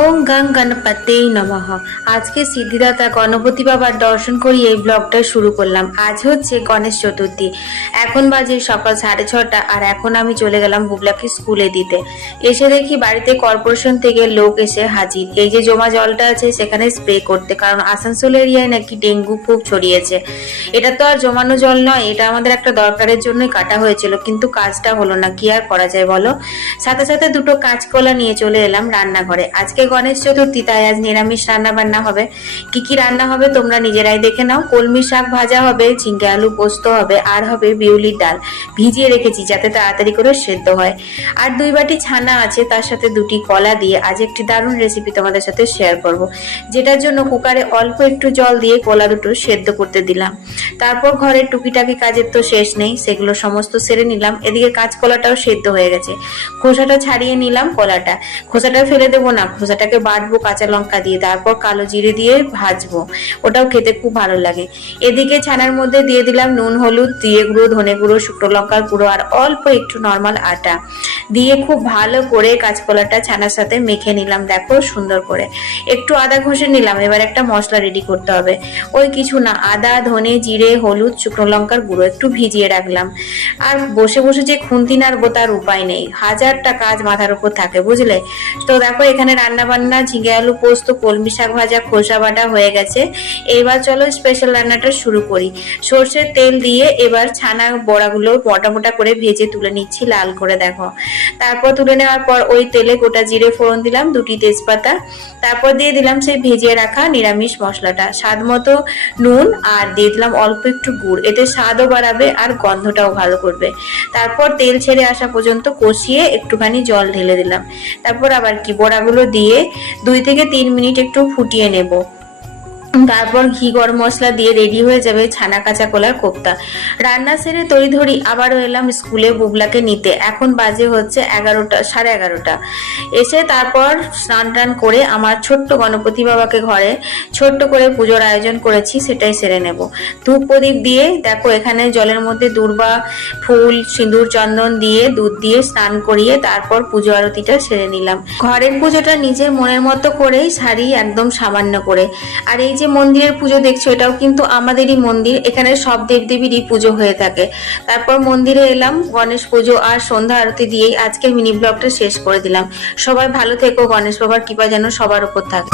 ওম গং গণপতে নমঃ। আজকে সিদ্ধিদাতা গণপতি বাবার দর্শন করি এই ব্লগটা শুরু করলাম। আজ হচ্ছে গণেশ চতুর্থী। এখন বাজে সকাল 6:30 আর এখন আমি চলে গেলাম বুবলাকে স্কুলে দিতে। এসে দেখি বাড়িতে কর্পোরেশন থেকে লোক এসে হাজির। এই যে জমা জলটা আছে সেখানে স্প্রে করতে, কারণ আসানসোল এরিয়ায় নাকি ডেঙ্গু খুব ছড়িয়েছে। এটা তো আর জমানো জল নয়, এটা আমাদের একটা দরকারের জন্যই কাটা হয়েছিল, কিন্তু কাজটা হলো না, কি আর করা যায় বলো। সাথে সাথে দুটো কাঁচকলা নিয়ে চলে এলাম রান্নাঘরে। আজকে গণেশ চতুর্থী, তাই আজ নিরামিষ রান্না বান্না হবে। কি কি রান্না হবে তোমরা নিজেরাই দেখে নাও। কলমি শাক ভাজা হবে, ঝিঙ্গে আলু পোস্ত হবে, আর হবে বিউলির ডাল। ভিজিয়ে রেখেছি যাতে তাড়াতাড়ি করে সেদ্ধ হয়। আর 2 বাটি ছানা আছে, তার সাথে 2টি কলা দিয়ে আজ একটি দারুণ রেসিপি তোমাদের সাথে শেয়ার করব, যেটার জন্য কুকারে অল্প একটু জল দিয়ে কলা দুটো সেদ্ধ করতে দিলাম। তারপর ঘরের টুকিটাকি কাজের তো শেষ নেই, সেগুলো সমস্ত সেরে নিলাম। এদিকে কাঁচকলাটাও সেদ্ধ হয়ে গেছে, খোসাটা ছাড়িয়ে নিলাম। কলাটা খোসাটা ফেলে দেবো না, খোসাটাকে বাটবো কাঁচা লঙ্কা দিয়ে, তারপর কালো জিরে দিয়ে ভাজবো, ওটাও খেতে খুব ভালো লাগে। এদিকে ছানার মধ্যে দিয়ে দিলাম নুন, হলুদ, জিরে গুঁড়ো, ধনে গুঁড়ো, শুকনো লঙ্কার গুঁড়ো আর অল্প একটু নর্মাল আটা দিয়ে খুব ভালো করে কাঁচকলাটা ছানার সাথে মেখে নিলাম। দেখো সুন্দর করে একটু আদা ঘষে নিলাম। এবার একটা মশলা রেডি করতে হবে। ওই কিছু না, আদা, ধনে, জিরে, হলুদ, শুকনো লঙ্কার গুঁড়ো একটু ভিজিয়ে রাখলাম। আর বসে বসে যে খুন্তি নাড়বো তার উপায় নেই, হাজারটা কাজ মাথার উপর থাকে, বুঝলে তো। দেখো এখানে রান্না বান্না, ঝিঙে আলু পোস্ত, কলমি শাক ভাজা, খোসা বাটা হয়ে গেছে। এবার চলো স্পেশাল রান্নাটা শুরু করি। সর্ষের তেল দিয়ে এবার ছানা বড়াগুলো মোটা মোটা করে ভেজে তুলে নিচ্ছি লাল করে, দেখো। তারপর তুলে নেওয়ার পর ওই তেলে গোটা জিরে ফোড়ন দিলাম, 2টি তেজপাতা, তারপর দিয়ে দিলাম সেই ভেজিয়ে রাখা নিরামিষ মশলাটা, স্বাদ মতো নুন, আর দিয়ে দিলাম অল্প একটু গুড়। এতে স্বাদও বাড়াবে আর গন্ধটাও ভালো করবে। তারপর তেল ছেড়ে আসা পর্যন্ত কষিয়ে একটুখানি জল ঢেলে দিলাম। তারপর আবার কি বড়াগুলো দিয়ে 2 থেকে 3 মিনিট একটু ফুটিয়ে নেব। তারপর ঘি গরম মশলা দিয়ে রেডি হয়ে যাবে ছানা কাঁচা কলার কোপ্তা। রান্না সেরে তড়িঘড়ি আবারও এলাম স্কুলে বুবলাকে নিতে। এখন বাজে হচ্ছে 11টা, 11:30। এসে তারপর স্নান টান করে আমার ছোট্ট গণপতি বাবাকে ঘরে ছোট্ট করে পুজোর আয়োজন করেছি, সেটাই সেরে নেব। ধূপ প্রদীপ দিয়ে দেখো এখানে জলের মধ্যে দূর্বা ফুল, সিঁদুর, চন্দন দিয়ে দুধ দিয়ে স্নান করিয়ে তারপর পুজো আরতিটা সেরে নিলাম। ঘরের পুজোটা নিজের মনের মতো করেই সারি, একদম সামান্য করে। আর এই যে মন্দিরের পুজো দেখছো, এটাও কিন্তু আমাদেরই মন্দির, এখানে সব দেবদেবীরই পুজো হয়ে থাকে। তারপর মন্দিরে এলাম, গণেশ পুজো আর সন্ধ্যা আরতি দিয়েই আজকের মিনি ব্লগটা শেষ করে দিলাম। সবাই ভালো থেকো, গণেশ বাবার কৃপা যেন সবার উপর থাকে।